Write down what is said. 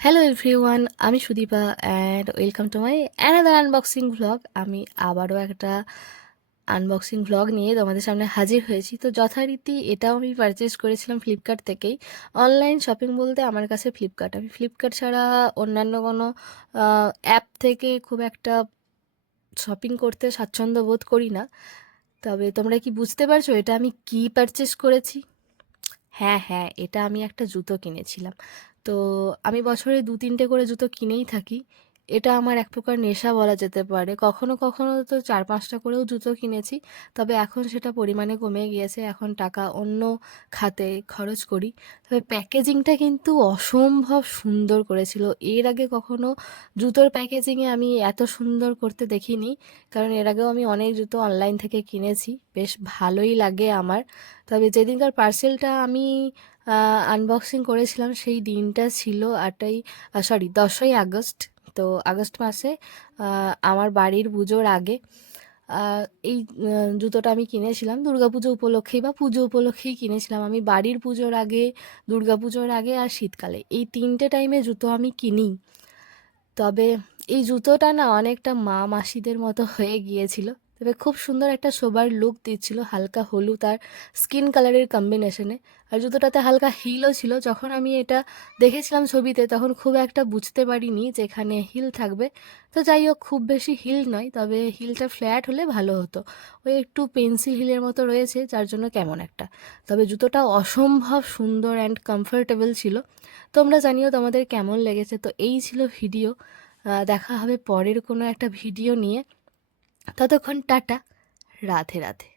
Hello everyone, আমি Sudipa and welcome to my another unboxing vlog. আমি আবারও একটা আনবক্সিং ভ্লগ নিয়ে তোমাদের সামনে হাজির হয়েছি। তো যথারীতি এটাও আমি পারচেস করেছিলাম ফ্লিপকার্ট থেকেই। অনলাইন শপিং বলতে আমার কাছে ফ্লিপকার্ট, আমি ফ্লিপকার্ট ছাড়া অন্যান্য কোনো অ্যাপ থেকে খুব একটা শপিং করতে স্বাচ্ছন্দ্য বোধ করি না। তবে তোমরা কি বুঝতে পারছো এটা আমি কি পারচেস করেছি? হ্যাঁ, হ্যাঁ, এটা আমি একটা জুতো কিনেছিলাম। তো আমি বছরে ২-৩টে করে জুতো কিনেই থাকি। এটা আমার এক প্রকার নেশা বলা যেতে পারে। কখনো, কখনো তো ৪-৫টা করেও জুতো কিনেছি। তবে এখন সেটা পরিমাণে কমে গিয়েছে। এখন টাকা অন্য খাতে খরচ করি। তবে প্যাকেজিংটা কিন্তু অসম্ভব সুন্দর করেছিল। এর আগে কখনো জুতোর প্যাকেজিংয়ে আমি এত সুন্দর করতে দেখিনি। কারণ এর আগেও আমি অনেক জুতো অনলাইন থেকে কিনেছি। বেশ ভালোই লাগে আমার। তবে যেদিনকার পার্সেলটা আমি আনবক্সিং করেছিলাম সেই দিনটা ছিল 10ই আগস্ট। তো আগস্ট মাসে আমার বাড়ির পুজোর আগে আহ, এই জুতোটা আমি কিনেছিলাম দুর্গাপুজো উপলক্ষেই বা পুজো উপলক্ষেই কিনেছিলাম। আমি বাড়ির পুজোর আগে, দুর্গাপুজোর আগে আর শীতকালে এই 3টে টাইমে জুতো আমি কিনি। তবে এই জুতোটা না অনেকটা মা মাসিদের মতো হয়ে গিয়েছিল। তবে খুব সুন্দর একটা সোবার লুক দিচ্ছিল হালকা হলুদ আর স্কিন কালারের কম্বিনেশনে। আর জুতোটাতে হালকা হিলও ছিল। যখন আমি এটা দেখেছিলাম ছবিতে তখন খুব একটা বুঝতে পারিনি যে এখানে হিল থাকবে। তো যাই হোক, খুব বেশি হিল নয়, তবে হিলটা ফ্ল্যাট হলে ভালো হতো। ওই একটু পেন্সিল হিলের মতো রয়েছে যার জন্য কেমন একটা। তবে জুতোটা অসম্ভব সুন্দর অ্যান্ড কমফোর্টেবল ছিল। তোমরা জানিও তোমাদের কেমন লেগেছে। তো এই ছিল ভিডিও। দেখা হবে পরের কোনো একটা ভিডিও নিয়ে। ততক্ষণ টাটা, রাধে রাধে।